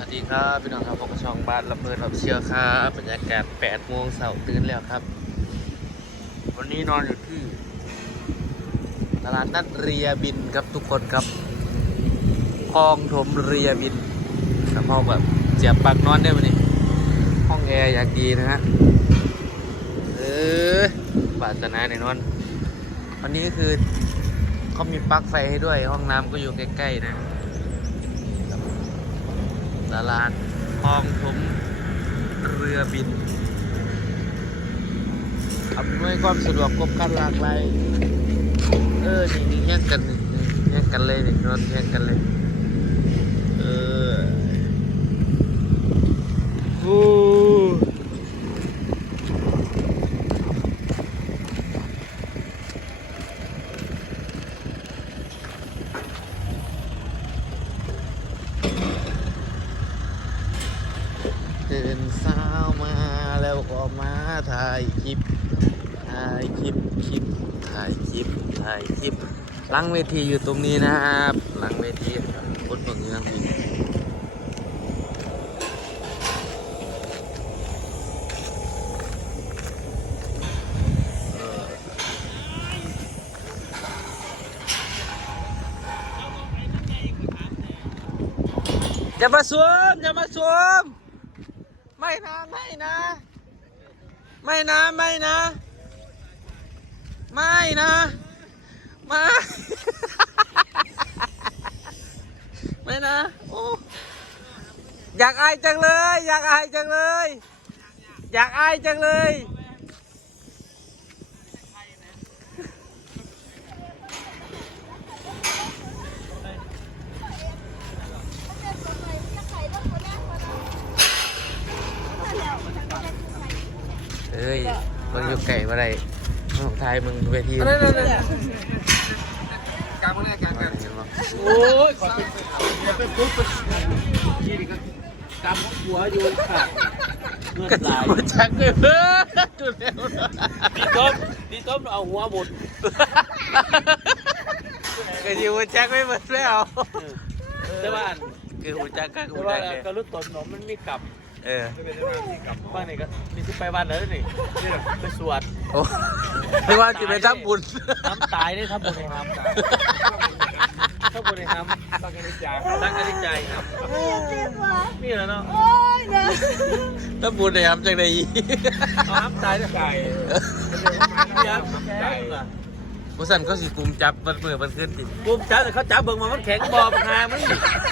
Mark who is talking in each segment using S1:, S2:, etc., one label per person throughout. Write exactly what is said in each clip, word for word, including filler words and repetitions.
S1: สดีครับพี่น้องครับพบกับช่องบ้านลำเพลินรับเชียวครับบรรยากาศแปดโมงเสาร์ตื่นแล้วครับวันนี้นอนอยู่ที่ตลาดนัดเรียบินครับทุกคนครับคลองถมเรียบินกับห้องแบบเจียบปากนอนได้ไหมนี่ห้องแอร์อย่างดีนะฮะเออบาสนาในนอนวันนี้คือเขามีปลั๊กไฟให้ด้วยห้องน้ำก็อยู่ใกล้ๆนะตลาดคลองถมเรือบินอำนวยความสะดวกครบครันหลากหลายเออนี่นี่แยกกันนี่แยกกันเลยนี่นอนแยกกันเลยเออโอ้เดินสาวมาแล้วก็มาถ่ายคลิปถ่ายคลิปคลิปถ่ายคลิปถ่ายคลิปหลังเวทีอยู่ตรงนี้นะครับหลังเวทีคนบางเมืองนี่อย่ามาสวมอย่ามาสวมไม่นะไม่นะไม่นะไม่นะไม่นะไม่ไม่นะโอ้อยากอายจังเลยอยากอายจังเลยอยากอายจังเลยเอ้ยมึงอยู่ไก่มาได้มึงทายมึงเวทีอะไรนั่นการมึงแน่การกันโอ้ยขอเป็นเป็นปุ๊บนี่ดิก็กำหัวอยู่ขาดเมื่อไหร่ชักเลยเฮ้ยจุดเร็วดีต้มดีต้มเอาหัวหมดก็อยู่ชักไม่หมดแล้วแต่ว่าคือหัวชักก็หัวชักก็รู้ตนหนมมันมีกับเออบ้านนี่ก็มีที่ไปบ้านแล้วนี่นี่ไปสวดโอ้ไม่ว่าจะไปทำบุญทำตายได้ทำบุญในทำตายทำบุญในทำตั้งกันในใจตั้งกันในใจครับนี่แหละเนาะโอ้ยเนาะทำบุญในทำจากไหนเอาทำตายได้ไก่ไก่บุษันเขาสิกุมจับมันเมื่อมันขึ้นติกุมจับแต่เขาจับเบิ่งมันแข็งบอมันหามัน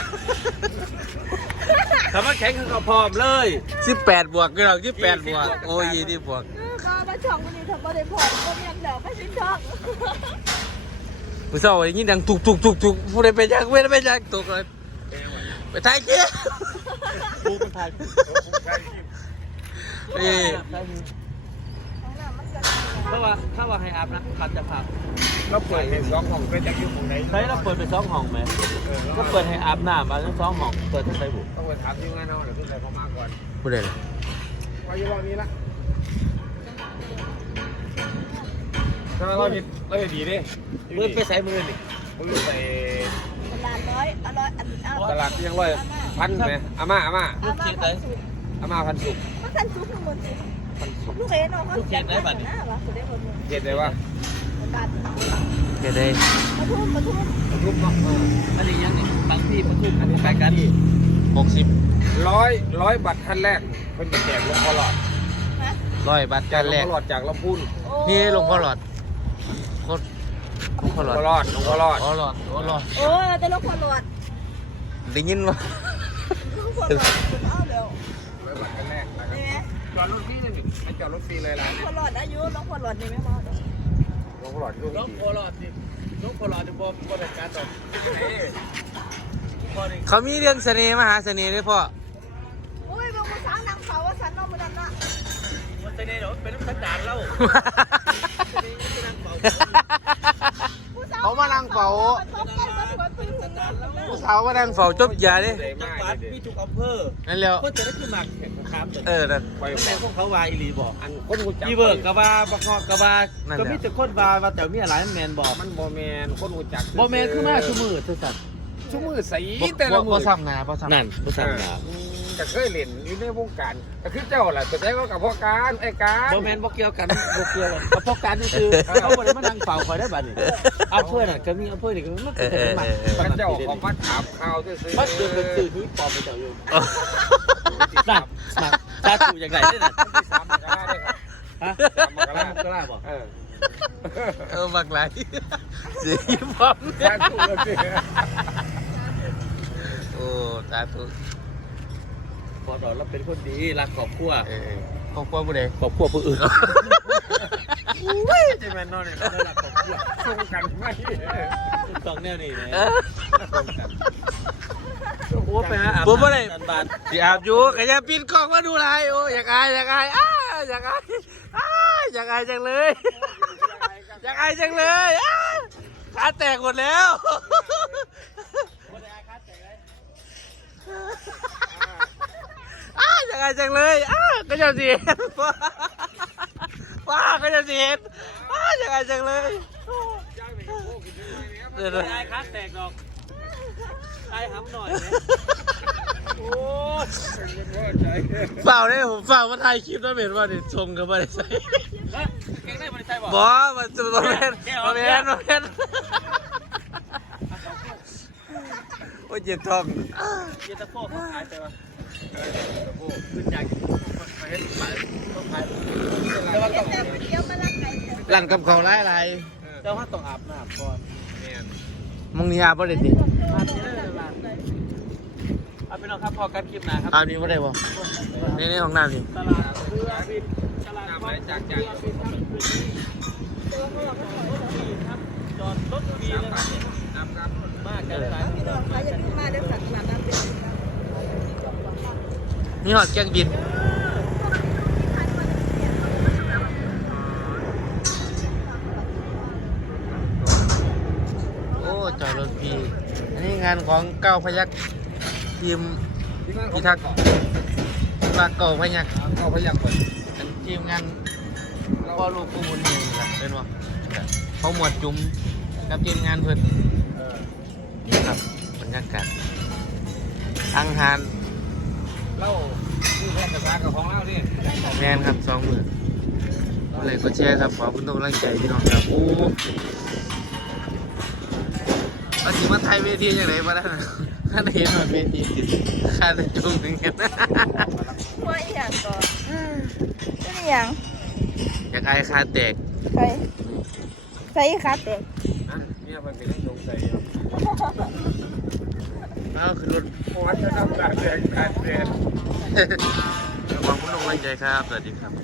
S1: ถ้ามันแข็งก็พร้อมเลยสิบแปดบวกก็เราสิบแปดบวกโอ้ยยี่บวก
S2: ก็มาช่องวันนี้ทำบ่ได้พอก็มีอันเดียวแค่สิบช่อง
S1: ผู้สาวอย่างนี้ดังตุกตุกตุกตุกผู้ใดไปยังไม่ได้ไปยังตุกเลยไปถ่ายเกี้ยบูมันถ่ายนี่ถ้าว่าถ้าว่าให้อาบนะขัดจะพัก
S3: เราเปิดเป็นสองห้องเป็นจากยุคของไหน
S1: ใช่เราเปิดเป็นสองห้องไหมก็เปิดให้อาบน้ำมาทั้งสองห้องเปิดทั้งไซบุ
S3: ต้องไปถามที่งานเอาหรือที่ไหนเขามากก่อน
S1: ผู้ใด
S3: ว่าอยู่รอบนี้ละทำไมเราผิดเราผิดดีดิ
S1: มือไปใส่มือนี่
S3: มือใส่
S2: ตลาดร้อยอร่อยอันเอา
S3: ตลาดยังร้อยพันไหมอาม่าอาม่า
S2: อาม่าพันสุก
S3: อาม่าพันสุก
S2: พันสุกทั้งหมดสิลูกเอ๋น้องเขาเจ็ดได้บัตรนะวะสุดได้หมดเลย
S3: เจ็ดได้วะ
S1: เจ็ดได้
S2: ปทุมปทุม
S3: ปทุมเนาะ
S1: อันนี้ยังนี่บางที่ปทุมอันนี้ไปกันหกสิบ
S3: ร้อยร้อยบัตรขั้นแรกเป็นแจกหลวงพ่อหลอด
S1: ร้อยบัตรขั้นแรก
S3: หลวงพ่อหลอดจากลำพูน
S1: นี่หลวงพ่อหลอดโคตรหลวงพ่อหลอด
S3: หลอดหลวงพ่อหลอด
S1: หลอดหลอดหลอด
S2: โอ้แต่หลวงพ่อหลอด
S1: ได้ยินวะ
S2: หลวงพ่อหลอดเอาเดี๋ยว
S3: ร้อยบัตรขั้นแรกจอดรถฟรีเลยไม่จอดรถฟรีเลยล่ะ
S2: หลวงพ่อหลอดอายุหลวงพ่อหลอดนี่ไหมพ่อ
S3: หลวงพ่อหลอดหลวงพ่อหลอดสิหลวงพ่อหลอดจะบอกบริการต่อ
S1: เขามีเรื่องเสน่ห์มหาเสน่ห์ด้วยพ่อ
S2: อุ้ยบางคนสาวนางเขาว่าสันนอกมือดันละ
S1: มันเสน่ห์เหรอเป็นน้ำสันดานเล่าเขามานั่งเฝ้าผู้สาวมานั่งเฝ้าจบยาดิ
S3: จังหวัด
S1: มีทุกอำเภอนั่นแล้ว
S3: คนจะได้ขึ้นมาแข่งขัน
S1: เออนั่น
S3: แม่พวกเขาวายอีหลีบอกอันคนหูจัก
S1: อีเบิร์กกะว่าบะคอกะว่าก็มีแต่คนว่าว่าแต่มีอะไรแมนบอก
S3: มันบอแมนคนหูจัก
S1: บอแมนคือมาชั่วมือทุกสัตว์
S3: ชั่วมือใส่แต่ละมือ
S1: บ่ซ้ำนาบ่ซ้ำ
S3: นั่น
S1: บ่ซ้ำนา
S3: จะเคยเล่นอยู่ในวงการแต่คือเจ้าแหละแต่ใจก็กับพ่อการไอ้การ
S4: โมเมนต์พวกเกี่ยวกันพวกเกี่ยวกันกับพวกการนี่คือเขาบ่ได้มานั่งเฝ้าคอยได้บัดนี้เอาเพื่อนน่ะก็มีเอาเพื่อนนี่ก็มันเป็นจังหวะ
S3: พระเจ้าเขามาถามข่าวซื้อ
S4: มันเดินเป็นสื่อที่ปลอมไปเจ้าอยู่นั่นนั่นตาถูอย่างไรเนี่ยนะ
S3: สามมกราเลยครับ
S4: ฮะ
S3: สามมกรา
S4: ก็ได้บอก
S3: เออ
S1: เออบักไหลสีพร้อม
S3: สาธุเลยสิ
S1: โอ้สาธุ
S4: พอเราเราเป็นคนดีรักครอบครัว
S1: เออครอบครัวผู้ใด
S4: ครอบครัวผู้อื่น
S3: ใช่ไหมนอนเนี่ยเราหลับของพวกส่งกันไม่
S4: สองแนวนี่นะ
S1: เออ
S4: โอ้โหไปหาอาบ
S1: ผมบ่ได้
S4: น้ำบาน
S1: สิอาบอยู่ก็อย่าปิดกล้องมาดูไรโอ้อยากอายอยากอายอ้าอยากอายอ้าอยากอายจังเลยอยากอายจังเลยอ้าขาแตกหมดแล้วอ้าอยากอายจังเลยอ้าก็จะเสียว้าก็จะเสียอ้าอยากอายจังเลยเดี๋ยว
S4: ไม่ได้คัดแตกดอกตายหำหน่อยนะโอ้ย
S1: เปล่าเลยผมเปล่ามาถ่ายคลิปแล้วเห็นว่าเด็ดชมกันมาได้ใส่
S4: ฮะเก่งได้บริษัทบอก
S1: บอมันจะมาเป็นมาเป็นมาเป็นโอ้ยเจ็บท้อง
S4: เย็นตะโฟเขาขายไปวะ
S3: ขึ้นใหญ่ไปเห็นไปต้องไป
S4: แต่ว่าต้อง
S2: แต่ก๋วยเตี๋ยวมาลักไก่เถอะ
S1: หลังกับเขาไล่ไร
S4: แต่ว่าต้องอาบน้ำก่อน
S3: เนี่ย
S1: มึงนี่อาบบ่ได้ดิ
S4: อาบนี้ได้เลยล่ะเอาไปน้องครับพอกันคลิปหนาครับ
S1: อาบนี้บ่ได้บ่ในในห้องน้ำนี่
S4: ตลาดเรือบินตลาดคลองจากจากเรือบินครับพื้นที่ครับจอดรถฟรีเลยครับ
S3: น้ำน้ำ
S4: มากกันหลาย
S2: พี่น้องคะอย่าลืมมาเด้อสัตว์น้ำน้ำเดือด
S1: นี่หอดเครื่องบินโอ้จอดรถพี่อันนี้งานของเก้าพยักทีมพิทักษ์ปากเก่าพยัก
S3: เอาพยักไป
S1: ทีมงานพ่อลูกผู้บุญเองครับเป็นว่าเขาหมวดจุ้มกับทีมงานเพื่อน
S3: เออ
S1: นี่ครับบรรยากาศทางหาร
S3: เล่าที่แพทย์ภาษากับของเราเนี่ย
S1: แมนครับสองหมื่นอะไรก็แชร์ครับขอบคุณทุกกำลังใจพี่น้องครับโอ้เอาสิมาไทยเวทีอย่างไรมาได้นะข้าได้เห็นว่าเวทีติดข้าได้จุ่มหนึ่งเห็นนะ
S2: หัวอีหยังก่อนเป็นอีหยัง
S1: อยากไอ้คาแตก
S2: ใส่ใส่ขาเตะ
S3: นั่นเนี่ยมันเป็นเรื่องสงสัย
S1: เอาขึ้นรถ
S3: โอ้ยจะทำการแดงการแดง
S1: ขอบคุณทุกกำลังใจครับสวัสดีครับ